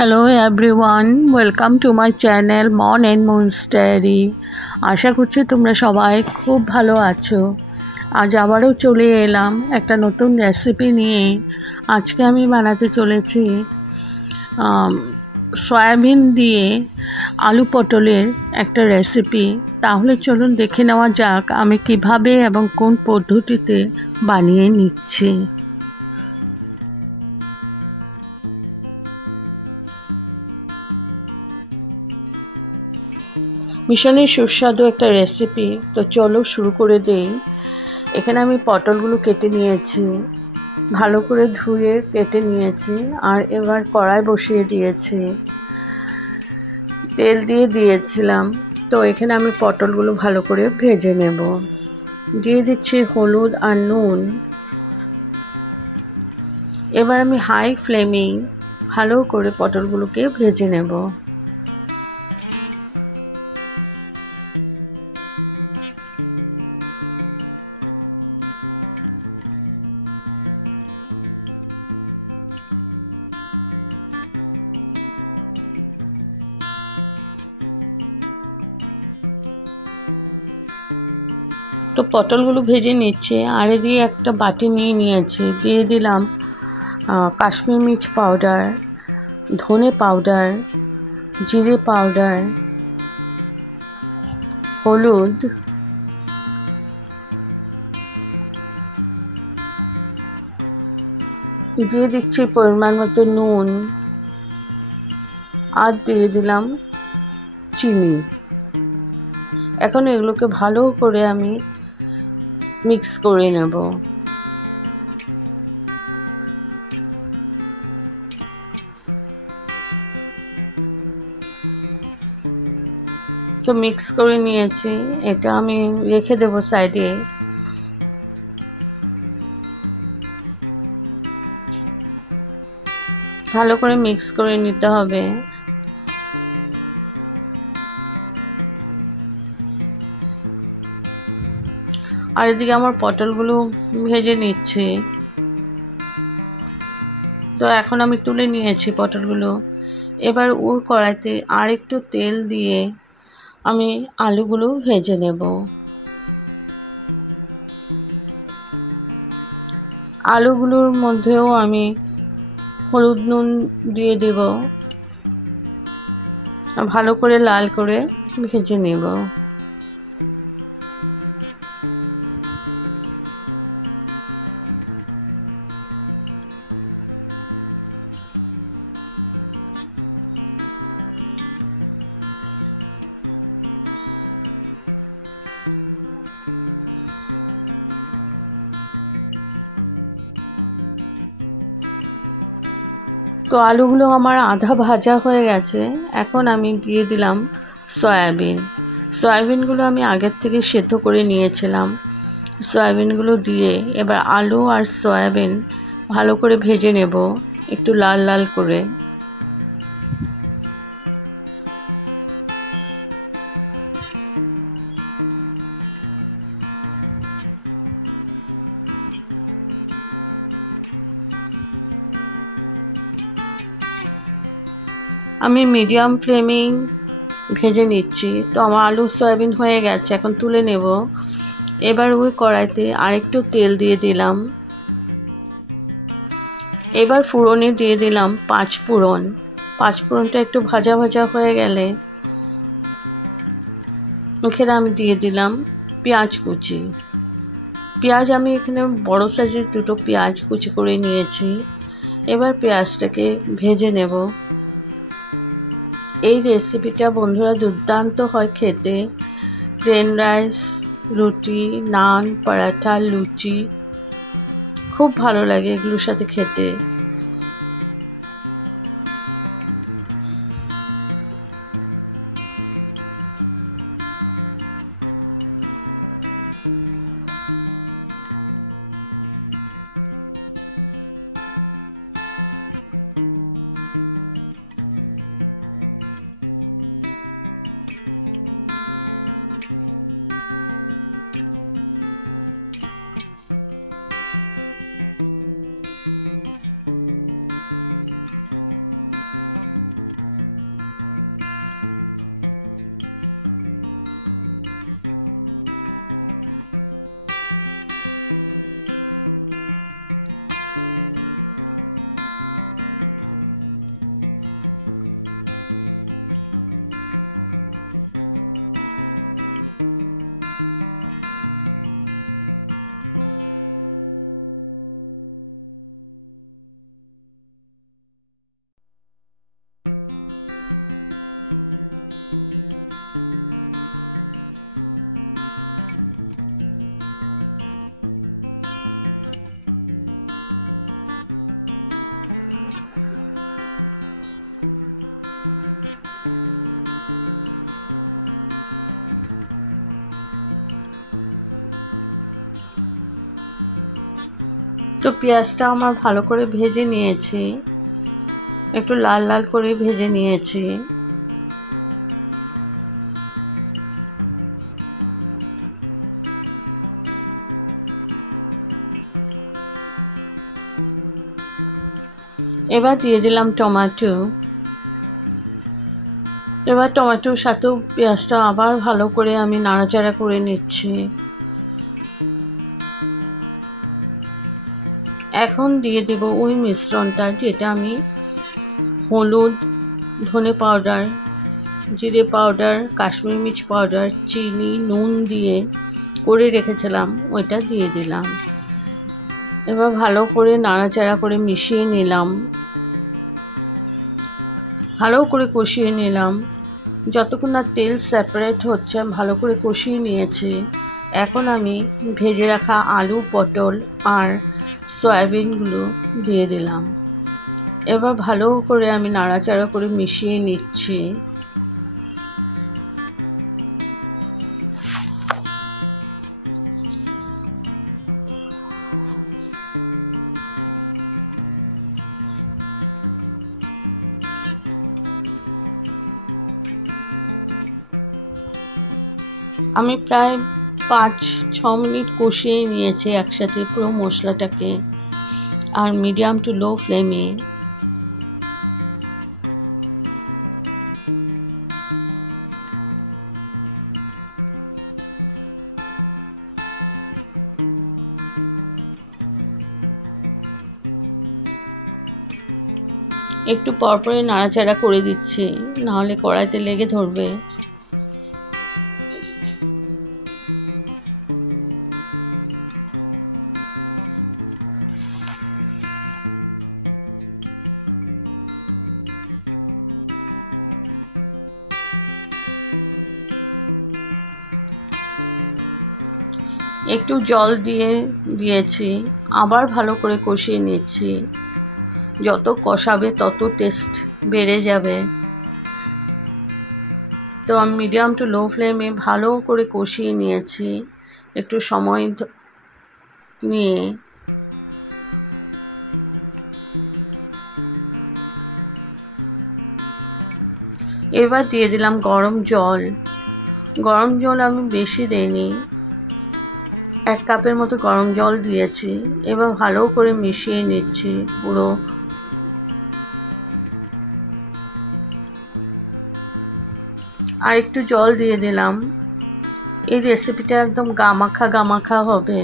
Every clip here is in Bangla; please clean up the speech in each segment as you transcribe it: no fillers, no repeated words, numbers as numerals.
Hello everyone, welcome to my channel মন অ্যান্ড মুনস ডায়েরি। আশা করছি তোমরা সবাই খুব ভালো আছো। আজ আবারও চলে এলাম একটা নতুন রেসিপি নিয়ে। আজকে আমি বানাতে চলেছি সয়াবিন দিয়ে আলু পটলের একটা রেসিপি। তাহলে চলুন দেখে নেওয়া যাক আমি কিভাবে এবং কোন পদ্ধতিতে বানিয়ে নিচ্ছি। ভীষণই সুস্বাদু একটা রেসিপি, তো চলো শুরু করে দেই। এখানে আমি পটলগুলো কেটে নিয়েছি, ভালো করে ধুয়ে কেটে নিয়েছি। আর এবার কড়াই বসিয়ে দিয়েছি, তেল দিয়ে দিয়েছিলাম। তো এখানে আমি পটলগুলো ভালো করে ভেজে নেব। দিয়ে দিচ্ছি হলুদ আর নুন। এবার আমি হাই ফ্লেমে ভালো করে পটলগুলোকে ভেজে নেব। তো পটলগুলো ভেজে নিচ্ছে। আর এদিকে একটা বাটি নিয়ে নিয়েছি, দিয়ে দিলাম কাশ্মীর মির্চ পাউডার, ধনে পাউডার, জিরে পাউডার, হলুদ, দিয়ে দিচ্ছি পরিমাণ মতো নুন, আর দিয়ে দিলাম চিনি। এখন এগুলোকে ভালো করে আমি মিক্স করে নেব। তো মিক্স করে নিয়েছি, এটা আমি রেখে দেব সাইডে। ভালো করে মিক্স করে নিতে হবে। আর এদিকে আমার পটলগুলো ভেজে নিচ্ছে। তো এখন আমি তুলে নিয়েছি পটলগুলো। এবার ওই কড়াইতে আর একটু তেল দিয়ে আমি আলুগুলো ভেজে নেব। আলুগুলোর মধ্যেও আমি হলুদ নুন দিয়ে দেব, ভালো করে লাল করে ভেজে নেব। তো আলুগুলো আমার আধা ভাজা হয়ে গেছে। এখন আমি দিয়ে দিলাম সয়াবিনগুলো আমি আগের থেকে সেদ্ধ করে নিয়েছিলাম। সয়াবিনগুলো দিয়ে এবার আলু আর সয়াবিন ভালো করে ভেজে নেব, একটু লাল লাল করে। আমি মিডিয়াম ফ্লেমে ভেজে নিচ্ছি। তো আমার আলু সয়াবিন হয়ে গেছে, এখন তুলে নেব। এবার ওই কড়াইতে আরেকটু তেল দিয়ে দিলাম। এবার ফোড়নে দিয়ে দিলাম পাঁচফোড়নটা একটু ভাজা ভাজা হয়ে গেলে এখানে আমি দিয়ে দিলাম পেঁয়াজ কুচি। পেঁয়াজ আমি এখানে বড় সাইজের দুটো পেঁয়াজ কুচি করে নিয়েছি। এবার পেঁয়াজটাকে ভেজে নেব। এই রেসিপিটা বন্ধুরা দুর্দান্ত হয় খেতে। প্লেন রাইস, রুটি, নান, পরাঠা, লুচি খুব ভালো লাগে এগুলোর সাথে খেতে। তো পেঁয়াজটা আমার ভালো করে ভেজে নিয়েছি, একটু লাল লাল করে ভেজে নিয়েছি। এবার দিয়ে দিলাম টমেটো। এবার টমেটোর সাথেও পেঁয়াজটা আবার ভালো করে আমি নাড়াচাড়া করে নিচ্ছি। এখন দিয়ে দেব ওই মিশ্রণটা, যেটা আমি হলুদ, ধনে পাউডার, জিরে পাউডার, কাশ্মীরি মির্চ পাউডার, চিনি, নুন দিয়ে করে রেখেছিলাম, ওইটা দিয়ে দিলাম। এবার ভালো করে নাড়াচাড়া করে মিশিয়ে নিলাম, ভালো করে কষিয়ে নিলাম। যতক্ষণ না তেল সেপারেট হচ্ছে ভালো করে কষিয়ে নিয়েছি। এখন আমি ভেজে রাখা আলু, পটল আর সয়াবিনগুলো দিয়ে দিলাম। এবার ভালো করে আমি নাড়াচাড়া করে মিশিয়ে নিচ্ছি। আমি প্রায় 5-6 মিনিট কষিয়ে নিয়েছি একসাথে পুরো মশলাটাকে, আর মিডিয়াম টু লো ফ্লেমে। একটু পরপরই নাড়াচাড়া করে দিচ্ছি, নাহলে কড়াইতে লেগে ধরবে। একটু জল দিয়েছি, আবার ভালো করে কষিয়ে নিচ্ছি। যত কষাবে তত টেস্ট বেড়ে যাবে। তো আমি মিডিয়াম টু লো ফ্লেমে ভালো করে কষিয়ে নিয়েছি একটু সময় নিয়ে। এবার দিয়ে দিলাম গরম জল। গরম জল আমি বেশি দেইনি, 1 কাপের মতো গরম জল দিয়েছি। এবার ভালো করে মিশিয়ে নিচ্ছি পুরো। আর একটু জল দিয়ে দিলাম। এই রেসিপিটা একদম গামাখা গামাখা হবে।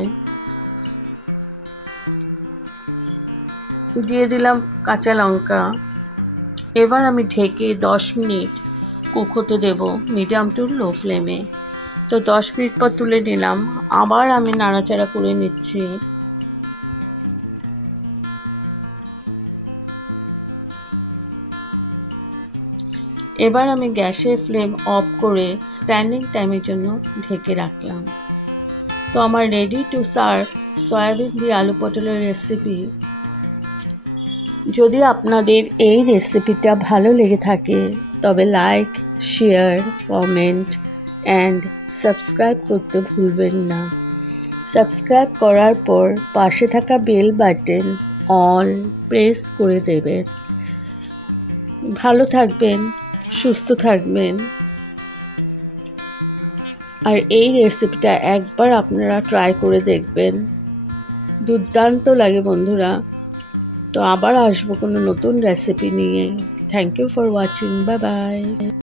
দিয়ে দিলাম কাঁচা লঙ্কা। এবার আমি ঢেকে 10 মিনিট কুক হতে দেব মিডিয়াম টু লো ফ্লেমে। তো 10 মিনিট পর তুলে নিলাম, আবার আমি নাড়াচাড়া করে নিচ্ছি। এবার আমি গ্যাসের ফ্লেম অফ করে স্ট্যান্ডিং টাইমের জন্য ঢেকে রাখলাম। তো আমার রেডি টু সার্ভ সয়াবিন দিয়ে আলু পটলের রেসিপি। যদি আপনাদের এই রেসিপিটা ভালো লেগে থাকে তবে like, share, comment and subscribe করতে ভুলবেন না। সাবস্ক্রাইব করার পর পাশে থাকা বেল বাটন অল প্রেস করে দেবেন। ভালো থাকবেন, সুস্থ থাকবেন। আর এই রেসিপিটা একবার আপনারা ট্রাই করে দেখবেন, দুর্দান্ত লাগে বন্ধুরা। তো আবার আসবো কোনো নতুন রেসিপি নিয়ে। Thank you for watching, bye by.